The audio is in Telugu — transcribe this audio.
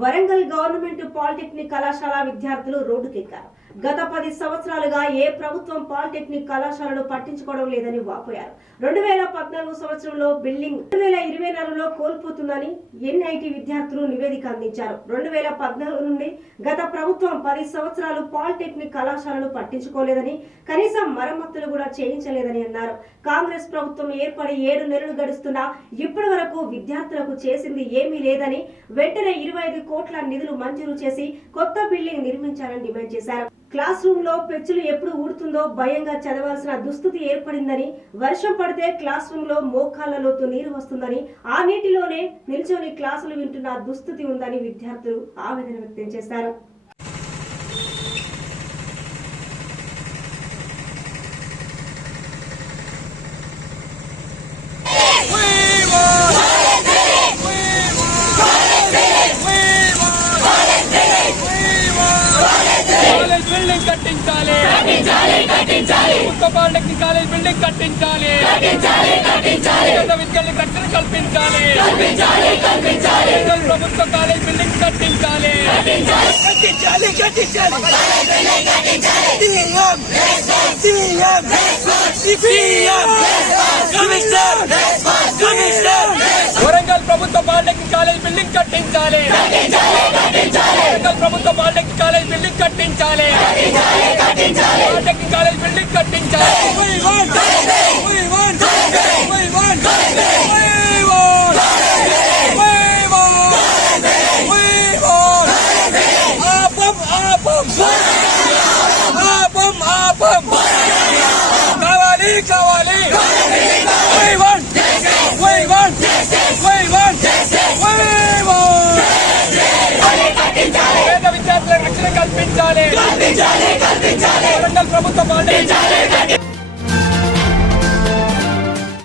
వరంగల్ గవర్నమెంట్ పాలిటెక్నిక్ కళాశాల విద్యార్థులు రోడ్డుకెక్కారు. గత 10 సంవత్సరాలుగా ఏ ప్రభుత్వం పాలిటెక్నిక్ కళాశాలను పట్టించుకోవడం లేదని వాపోయారు. 2014 సంవత్సరంలో బిల్డింగ్ 2024లో కోల్పోతుందని ఎన్ఐటి విద్యార్థులు నివేదిక అందించారు. 2014 నుండి గత ప్రభుత్వం 10 సంవత్సరాలు పాలిటెక్నిక్ కళాశాలను పట్టించుకోలేదని, కనీసం మరమ్మతులు కూడా చేయించలేదని అన్నారు. కాంగ్రెస్ ప్రభుత్వం ఏర్పడి 7 నెలలు గడుస్తున్నా ఇప్పటి వరకు విద్యార్థులకు చేసింది ఏమీ లేదని, వెంటనే 25 కోట్ల నిధులు మంజూరు చేసి కొత్త బిల్డింగ్ నిర్మించాలని డిమాండ్ చేశారు. క్లాస్ రూమ్ లో పెచ్చులు ఎప్పుడు ఊడుతుందో భయంగా చదవాల్సిన దుస్థితి ఏర్పడిందని, వర్షం పడితే క్లాస్ రూమ్ లో మోకాళ్ల లోతు నీరు వస్తుందని, ఆ నీటిలోనే నిల్చొని క్లాసులు వింటున్న దుస్థితి ఉందని విద్యార్థులు ఆవేదన వ్యక్తం చేశారు. పాలిటెక్నిక్ కాలేజ్ బిల్డింగ్ కట్టించాలి. విద్యార్థులకు రక్షణ కల్పించాలి. ప్రభుత్వ కాలేజ్ బిల్డింగ్ కట్టించాలి. వరంగల్ ప్రభుత్వ పాలిటెక్నిక్ కాలేజ్ బిల్డింగ్ కట్టించాలి. వరంగల్ ప్రభుత్వ పాలిటెక్నిక్ కాలేజ్ బిల్డింగ్ కట్టించాలి. పాలిటెక్నిక్ కాలేజ్ బిల్డింగ్ కట్టించాలి. కావాలి పేద విద్యార్థులకు రక్షణ కల్పించాలి. వరంగల్ ప్రభుత్వ పాలిటెక్నిక్